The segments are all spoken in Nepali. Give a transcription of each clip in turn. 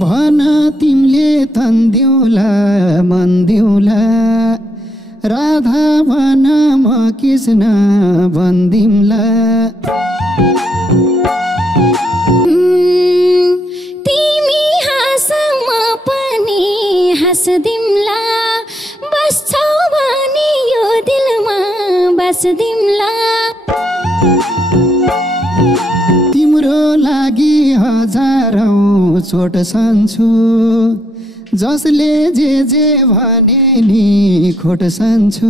भन तिमीले तन्दिउला मन दिउला राधा भन म कृष्ण भन्दिमला तिमी हाँस म पनि हाँसदिमला बस्छौ भने यो दिलमा बस्दिमला तिम्रो लागि हजारौं चोट सन्छु जसले जे भने नि खोट सन्छु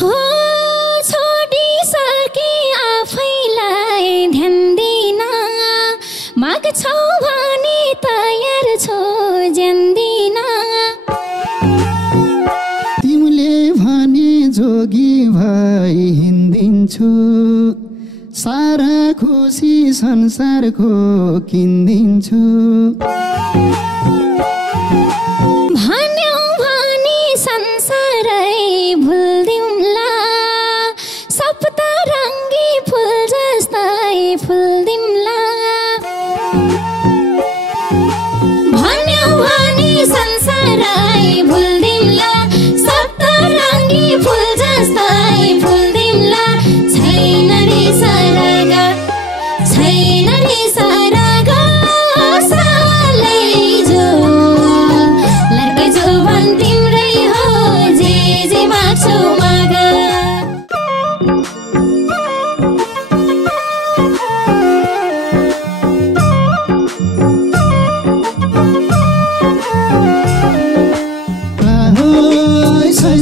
हो छोडिसके आफैलाई ध्यान दिन माग्छौ भने तयार छौ ज्यान्दिन तिमीले भने जोगी भई हिँडिदिन्छु सारा खुसी संसारको किन्दिन्छु भन्यौ भने संसारै भुल्दिउँला सप्तरङ्गी फुल जस्तै फुल्दिउँला भन्यौ भने संसारै भुल्दिउँला सप्तरङ्गी फुल जस्तै फुल्दिउँला छैन रे सरगा छैन रे सरगा सालै जो लड्के जो भन् तिम्रै हो जे माग्छौ माग आहो सै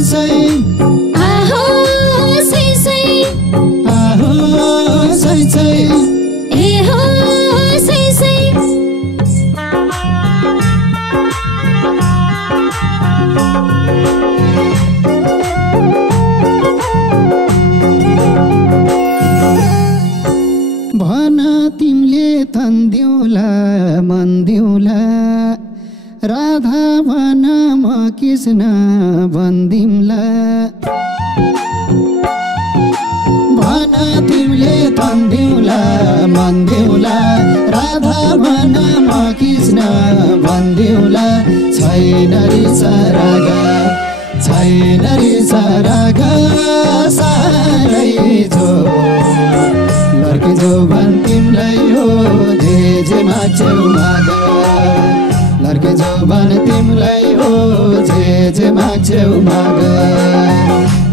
सै आहो सै सै ए हो सै सै भन तिमीले तन्दिउला मन दिउला राधा भन म कृष्ण भन्दिमला भन तिमीले तन्दिउला मन दिउला राधा भन म कृष्ण भन्दिउला छैन रे सरगा छैन रे सरगा सारै जो लड्के जो भन् तिमीलाई हो जे माग्छौ माग लड्के जो भन् तिमीलाई हो जे माग्छौ माग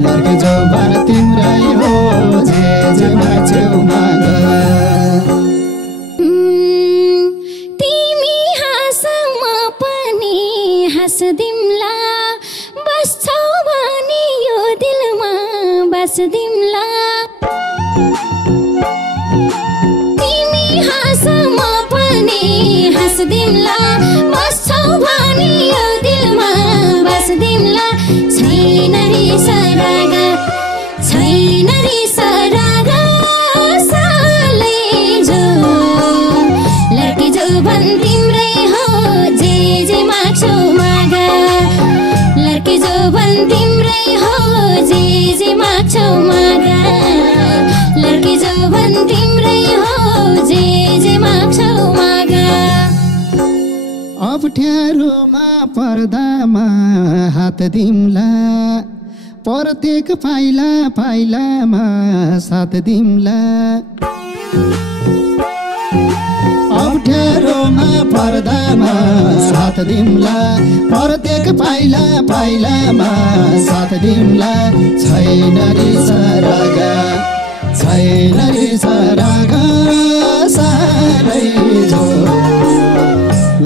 लड्के जो भन् तिमीलाई हो जे माग्छौ माग तिमी हाँस म पनि हाँसदिमला बस्छौ भने यो दिलमा बस्दिमला तिमी हाँस म पनि हाँसदिमला बस्छौ भने यो दिलमा बस्दिमला छैन रे सरगा छैन रे सरगा सालै जो लड्के जो भन् तिम्रै हो जे माग्छौ माग लड्के जो भन् तिम्रै हो जे माग्छौ माग लड्के जो भन् तिम्रै हो जे माग्छौ माग अप्ठ्यारोमा पर्दामा हात दिम्ला प्रत्येक पाइला पाइलामा साथ दिम्ला अप्ठ्यारोमा पर्दामा साथ दिम्ला प्रत्येक पाइला पाइलामा साथ दिम्ला छैन रे सरगा छैन रे सरगा सारै जो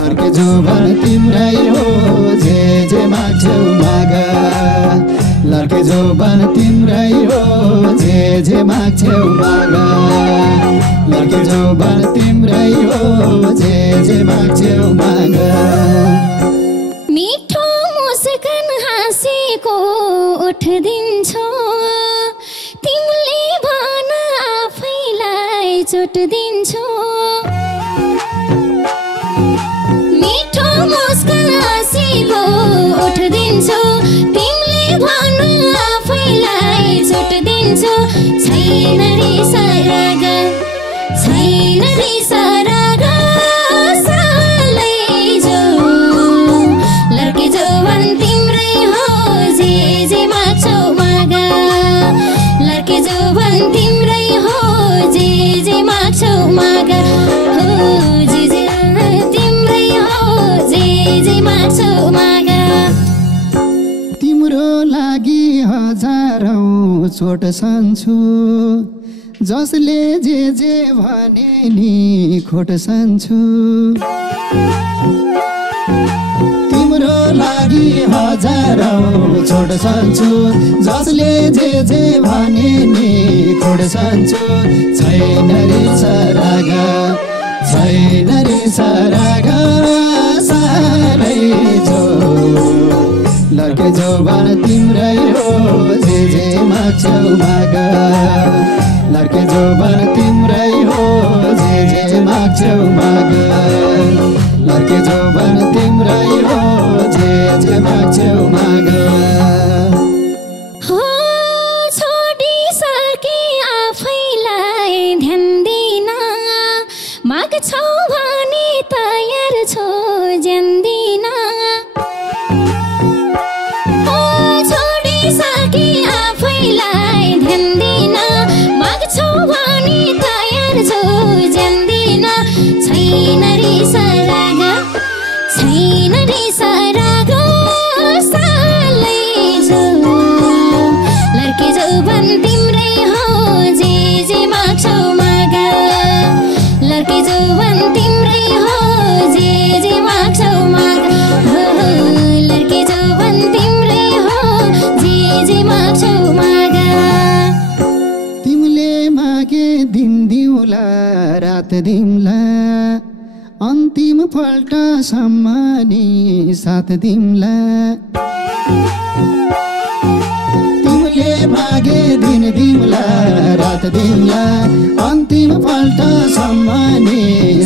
लड्के जो भन् तिम्रै हो जे माग्छौ माग लड्के जो भन् तिम्रै हो जे माग्छौ माग लड्के जो भन् तिम्रै हो जे माग्छौ माग मिठो मुस्कान हाँसेको उठ दिन्छौ तिमीले भन आफैलाई चोट दिन्छौ मिठो मुस्कान हाँसेको उठ दिन्छौ तिमीले भन आफैलाई चोट दिन्छौ छैन रे सरगा छैन रे सरगा चोट सन्छु जसले जे भने नि खोट सन्छु तिम्रो लागि हजारौं चोट सन्छु जसले जे भने नि खोट सन्छु छैन रे सरागा छैन रे सरागा सारै जो लड्के जौवन तिम्रै हो जे माग्छौ माग लड्के जौवन तिम्रै हो जे माग्छौ माग लड्के जौवन तिम्रै हो जे माग्छौ माग हो छोडिसके आफैलाई ध्यान दिन माग्छौ भने तयार छौ ज्यान्दिन छोडिसके आफैलाई ध्यान दिन माग्छौ भने तयार छौ ज्यान्दिन छैन रे सरागा छैन रे सरागा सालै जो लड्के जौवन तिम्रै हो जे माग्छौ माग लड्के जौवन तिम्रै हो जे माग्छौ माग लड्के जौवन तिम्रै हो जे माग्छौ माग तिमीले मागे दिन दिउला रात दिउँला अन्तिम पल्टसम्म नि साथ दिउँला तिमीले मागे दिन दिउँला रात दिउँला अन्तिम पल्टसम्म नि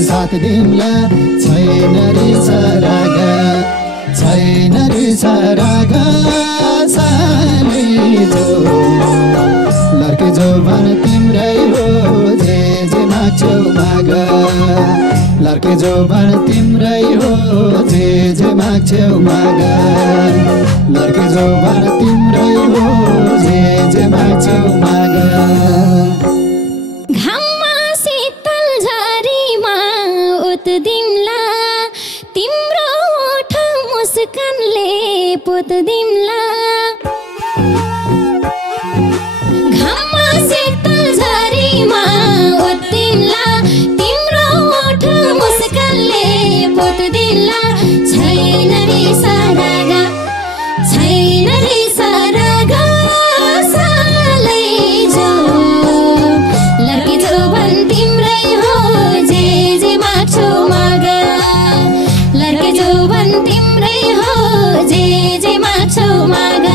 साथ दिउँला छैन रे सरागा छैन रे सरागा सालै जो लड्के जौवन तिम्रै हो जे माग्छौ माग लड्के जौवन तिम्रै हो जे माग्छौ माग लड्के जौवन तिम्रै हो जे माग्छौ माग घाममा शीतल झरीमा उत्दिउँला तिम्रो ओठ मुस्कानले पोत्दिउँला घाममा शीतल झरीमा उत्दिउँला तिम्रो ओठ मुस्कानले पोत्दिउँला छैन रे सरागा छैन रे सरागा सालै जो लड्के जौवन तिम्रै हो जे माग्छौ माग लड्के जौवन तिम्रै हो जे माग्छौ माग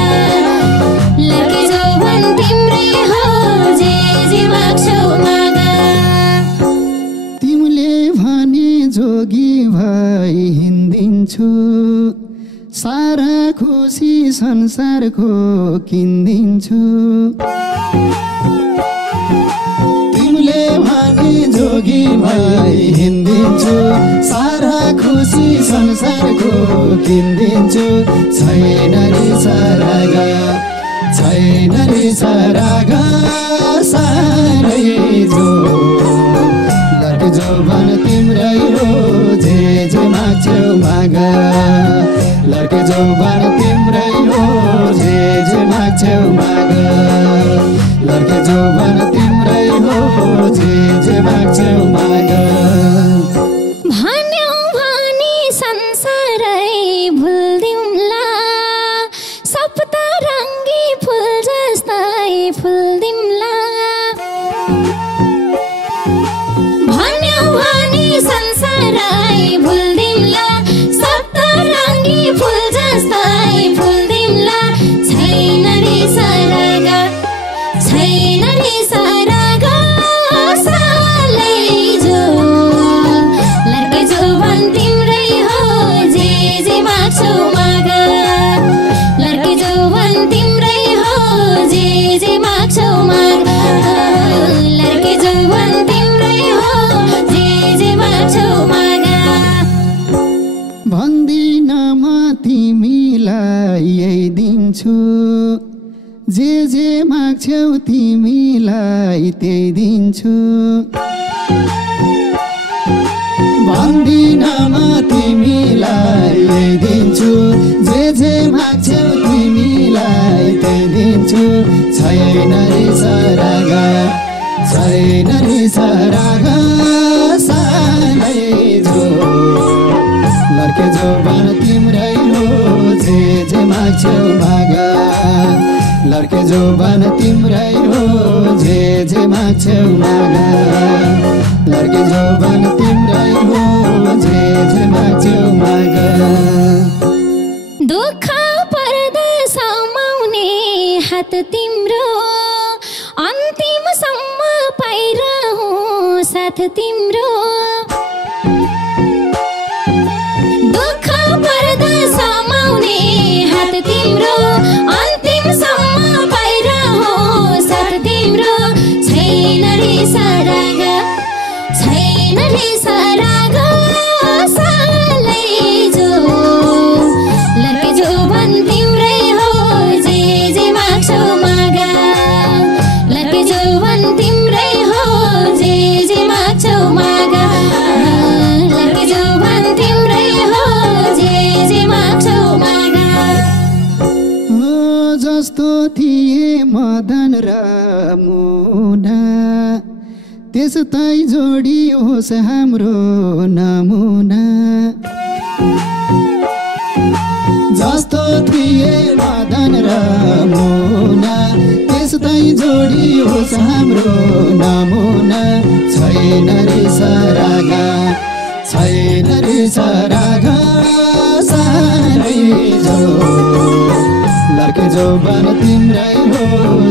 लड्के जौवन तिम्रै हो जे माग्छौ माग तिमीले भने जोगी भई हिँडिदिन्छु सारा खुसी संसारको किन्दिन्छु तिमीले भने जोगी भई हिँडिदिन्छु सारा खुसी संसारको किन्दिन्छु छैन रे सरागा छैन रे सरागा सारै जो लड्के जौवन तिम्रै हो जे माग्छौ माग लड्के जौवन तिम्रै हो जे माग्छौ माग लड्के जौवन तिम्रै हो जे माग्छौ माग भन्यौ भने संसारै भुल्दिउँला सप्तरङ्गी फुल जस्तै फुल्दिउँला भन्यौ भने संसारै भुल्दिउँला सप्तरङ्गी फुल जस्तै फुल्दिउँला छैन रे सरागा छैन रे सरागा सालै जो लड्के जौवन तिम्रै हो जे माग्छौ माग लड्के जौवन तिम्रै हो जे माग्छौ माग लड्के जौवन तिम्रै हो जे माग्छौ माग भन्दिन म तिमीलाई यही दिन्छु जे माग्छौ तिमीलाई त्यही दिन्छु भन्दिन म तिमीलाई यही दिन्छु जे माग्छौ तिमीलाई त्यही ल्याइदिन्छु छैन रिस राग छैन रिस राग सालै जो लड्के जोबन तिम्रै हो जे माग्छौ माग लड्के जोबन तिम्रै हो जे माग्छौ माग लड्के जोबन तिम्रै हो जे माग्छौ माग दुःख पर्दा समाउने हात तिम्रो अन्तिमसम्म पाइरहँ साथ तिम्रो दुःख पर्दा समाउने हात तिम्रो अन्तिमसम्म पाइरहँ साथ तिम्रो छैन रिस राग छैन रिस राग सालै जो लड्के जोबन तिम्रै हो जे माग्छौ माग लड्के जोबन तिम्रै हो जे माग्छौ माग लड्के जोबन तिम्रै हो जे माग्छौ माग जस्तो थिए मदन र मुना त्यस्तै जोडी होस् हाम्रो नमुना जस्तो थिए मदन र मुना त्यस्तै जोडी होस् हाम्रो नमुना छैन रिस राग छैन रिस राग सालै जो लड्के जोबन तिम्रै हो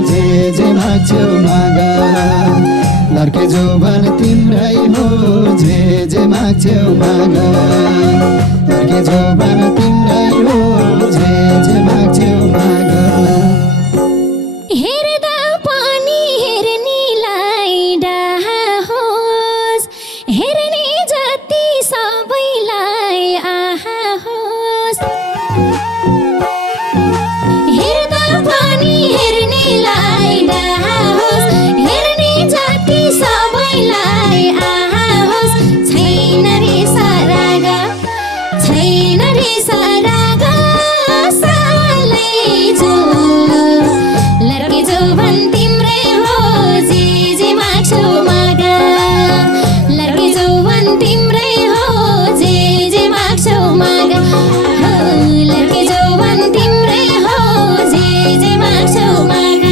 जे माग्छौ माग लड्के जोबन तिम्रै हो जे माग्छौ माग लड्के जोबन तिम्रै हो जे माग्छौ माग हेर्दा पनि हेर्नेलाई डाहा होस् हेर्ने जति सबैलाई आहा होस् हेर्दा पनि हेर्नेलाई डाहा होस् हेर्ने जति सबैलाई आहा होस् छैन रिस राग छैन रिस राग सालै जो लड्के जोबन तिम्रै हो जे माग्छौ माग लड्के जोबन तिम्रै हो जे माग्छौ माग लड्के जोबन तिम्रै हो जे माग्छौ माग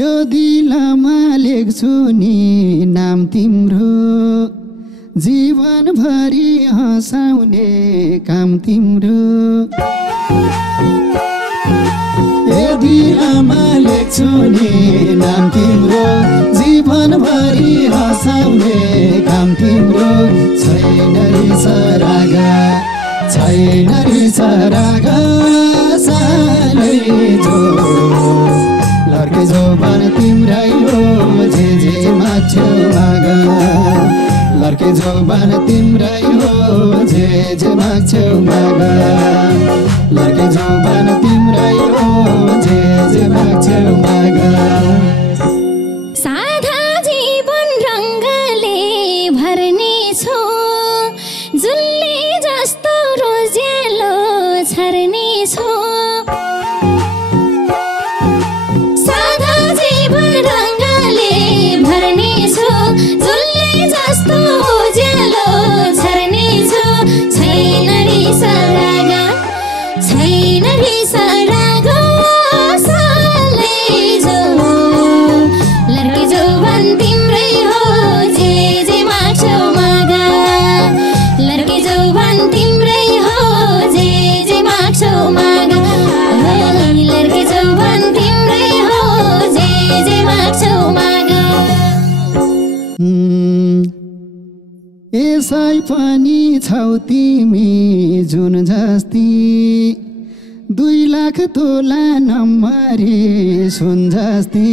यो दिलमा लेख्छु नि नाम तिम्रो जीवनभरि हँसाउने काम तिम्रो यो दिलमा लेख्छु नि नाम तिम्रो जीवनभरि हँसाउने काम तिम्रो छैन रिस राग छैन रिस राग सालै जो लड्के जोबन तिम्रै हो जे माग्छौ माग लड्के जोबन तिम्रै हो जे माग्छौ माग लड्के जोबन तिम्रै हो जे माग्छौ माग साधा जीवन रङ्गले भर्ने छु जुनले जस्तो रोज्यालो छर्ने छु साधा जीवन रङ्गले भर्ने छु जुनले जस्तो उज्यालो छर्ने छु छैन रिस राग छैन रिस राग सालै जो लड्के जोबन तिम्रै हो जे माग्छौ माग लड्के जोबन तिम्रै हो जे माग्छौ माग लड्के जोबन तिम्रै हो जे माग्छौ माग यसै पनि छौ तिमी जुन जस्ती 2 लाख तोला नम्बरी सुन जस्ती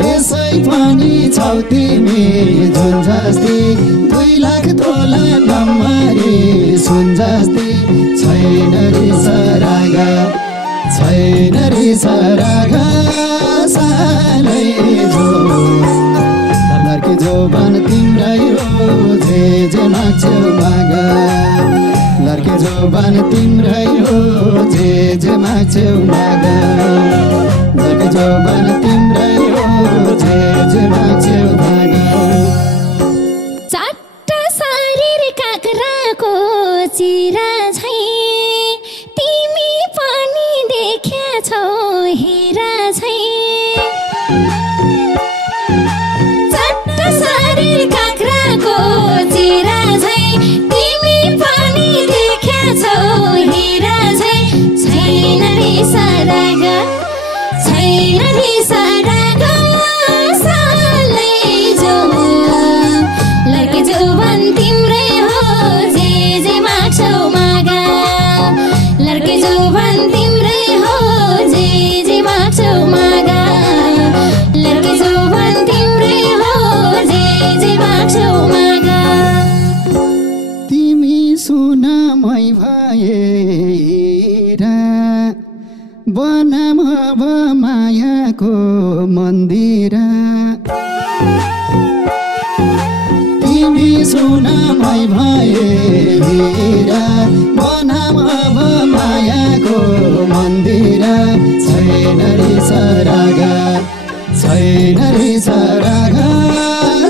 यसै पनि छौ तिमी जुन जस्ती 2 लाख तोला नम्बरी सुन जस्ती छैन रिस राग छैन रिस राग सालै जो लड्के जोबन तिम्रै हो जे माग्छौ माग लड्के जौवन तिम्रै हो जे माग्छौ माग लड्के जौवन तिम्रै हो जे माग्छौ माग चट्ट शरीर काँक्राको चिरा छै तिमी पनि देख्याछौ हिरा छै चट्ट शरीर काँक्राको चिरा छै तिमी पनि देख्याछौ हिरा छै छैन रे सराग छैन रे सराग सालै जो लड्के जौवन तिम्रै हो जे माग्छौ माग लड्के जौवन तिम्रै हो जे माग्छौ माग लड्के जौवन तिम्रै हो जे माग्छौ माग तिमी सुनामै भएर बनाम अब मायाको मन्दिर तिमी सुनामै भएर बनाम अब मायाको मन्दिर छैन रे सराग छैन रे सराग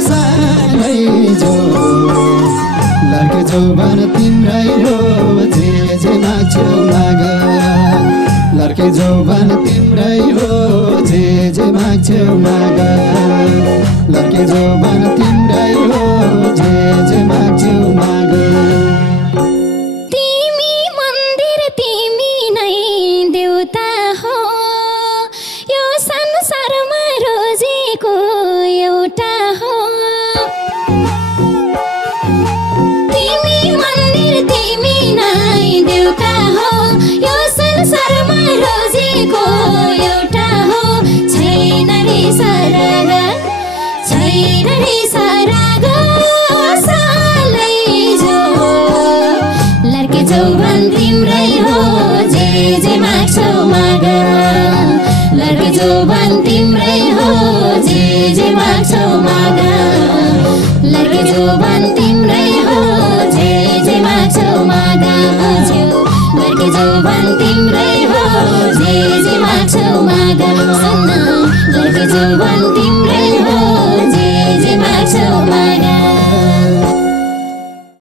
सालै जो लड्के जौवन तिम्रै हो जे माग्छौ माग लड्के जौवन तिम्रै हो जे माग्छौ माग लड्के जौवन तिम्रै हो जे माग्छौ माग तिमी मन्दिर तिमी नै देउता हो यो संसारमा रोजेको एउटा हो तिमी मन्दिर तिमी नै देउता हो यो संसारमा रोजेको एउटा हो छैन रे सराग छैन रे सराग सालै जो लड्के जौवन तिम्रै हो जे माग्छौ माग लड्के जौवन तिम्रै हो जे माग्छौ माग